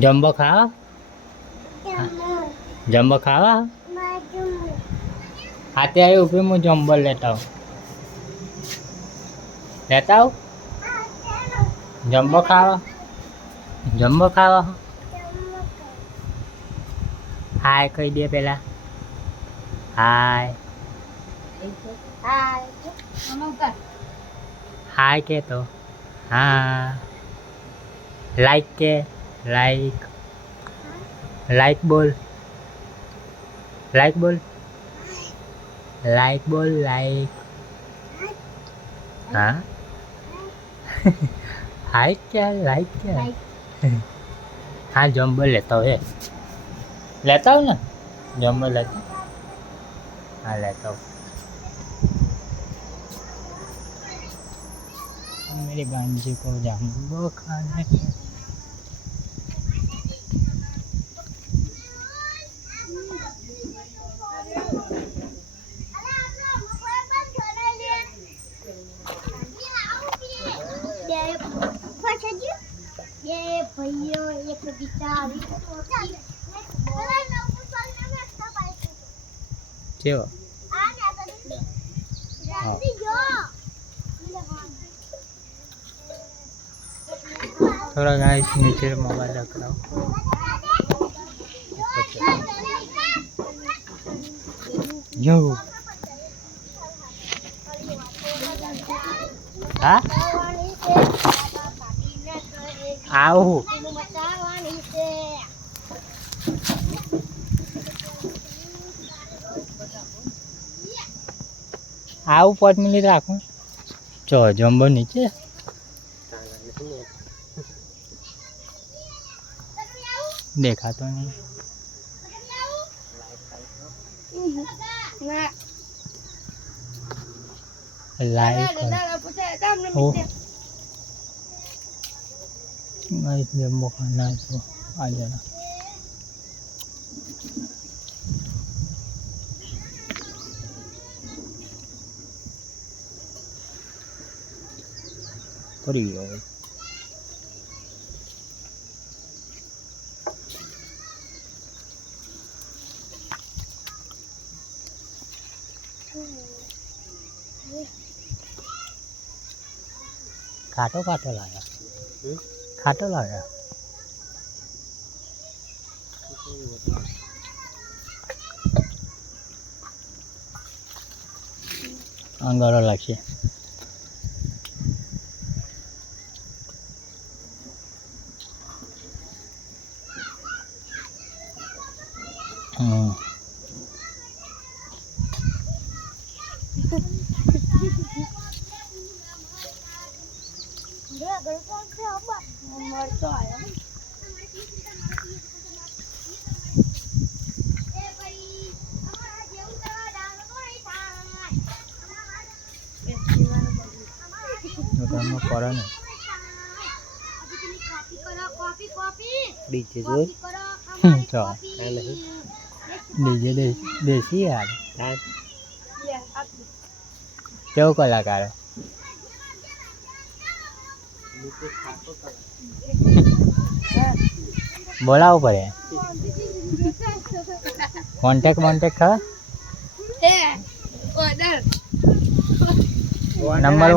jumbo ખાવા jumbo ખાવા હાથે આવી ઉભી હું જમ્બો લેતા આવું જમ્બો ખાવા હાય કહી દે પેલા હાય હાય કે તો હા લાઈક કે લાઈક બોલ લાઈક हाँ हाय क्या लाइक क्या हाँ जम्बो लेता हूँ ना जम्बो लेता हूँ हाँ लेता हूँ मेरी भांजी को जम्बो खाने કેવો थोड़ा गाइस नीचे मोबाइल रख रहा हूँ यो हाँ आओ આવું 5 મિનિટ રાખું ચો જમ્બો નીચે દેખાતો નહીં લાઈક जम्बो खाना है तो आ जाना पड़ी गया खाटो खाटो लाया खाटो लाया अंगारा लागશે डीजे देसी यार क्यों कलाकार बोलाव पड़े कॉन्टेक्ट खा नंबर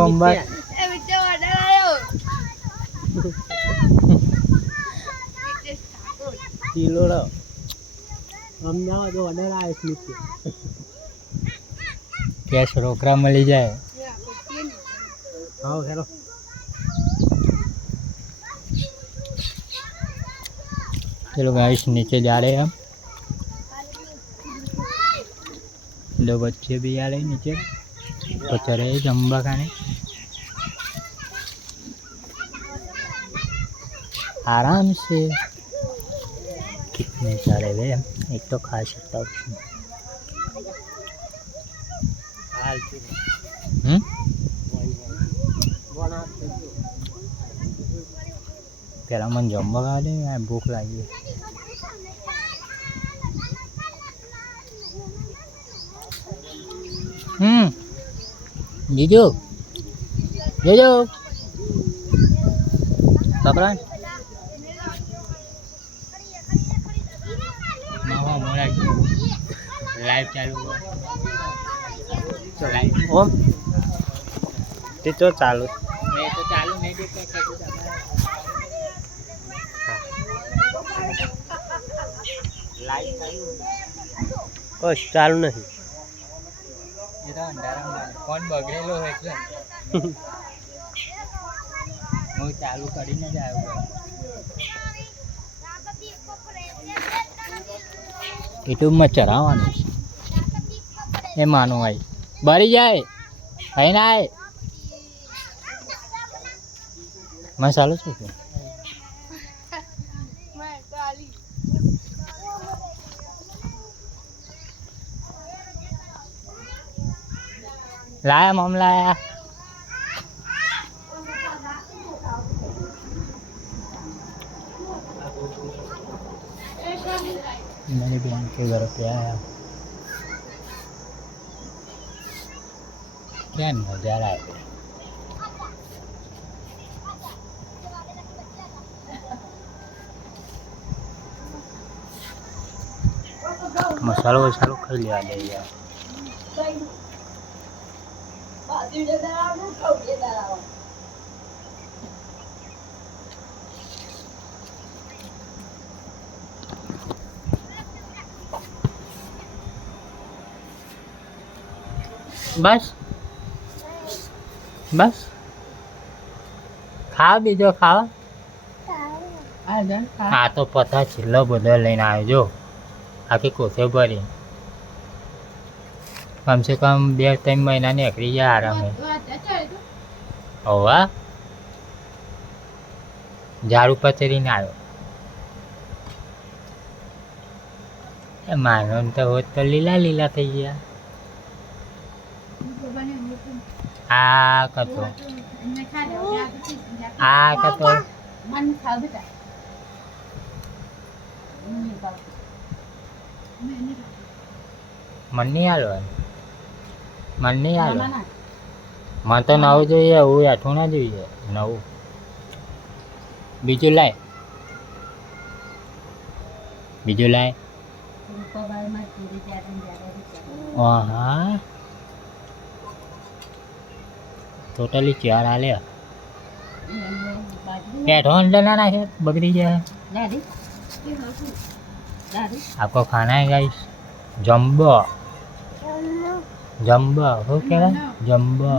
किलो अमदावाद ऑर्डर आए कैश रोकड़ा मिली जाए हाँ हेलो चलो गाइस नीचे जा रहे हैं हम दो बच्चे भी आ रहे हैं नीचे तो चल रहे जम्बा खाने आराम से कितने सारे वे एक तो खा सकता हूँ पहला मन जम्बा खा ले भूख लगी जीजू जीजू पकड़ा લાઈવ ચાલુ લાઈવ ઓમ તે તો ચાલુ મેં તો ચાલુ નહીં દેખા કશું લાઈવ ચાલુ બસ ચાલુ નહીં એ તો અંધારામાં ફોન બગડેલો હોય એટલે હું ચાલુ કરીને જ આવ્યો યુટ્યુબમાં ચરાવવાનું છે એ માનું ભાઈ બળી જાય ભાઈ ના આય મસાલો શું છે લાયા મમ લાયા मेरी बहन के घर पे आया क्या नजारा है मसालो वसालो खाई लिया ले यार बस बस खाओ बीजो खाओ आ तो पता छेल्लो बदल लईने आव्यो जो आखी कोसे भरी कम से कम 2-3 महीना નીકળી જાય આરામે હોવા ઝાડુ પચરીને આવ્યો એ માનો તો હોત તો લીલા લીલા થઈ ગયા આ કતો મન નહીં હાલવાનું મન નહીં હાલવાનું મને તો નવું જોઈએ એવું આઠું ના જોઈએ નવું બીજું લાય હા ટોટલી 4 આલે पेट अंदर ना नाखे बगड़ी जाए आपको खाना है गाइस जम्बो जम्बो हो क्या जम्बो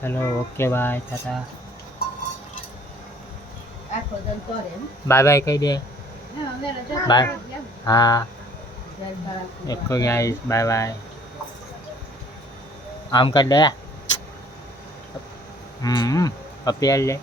चलो okay bye ta-ta bye bye कही दे बाय हाँ देखो गाइस बाय बाय आम कर दे पपिया ले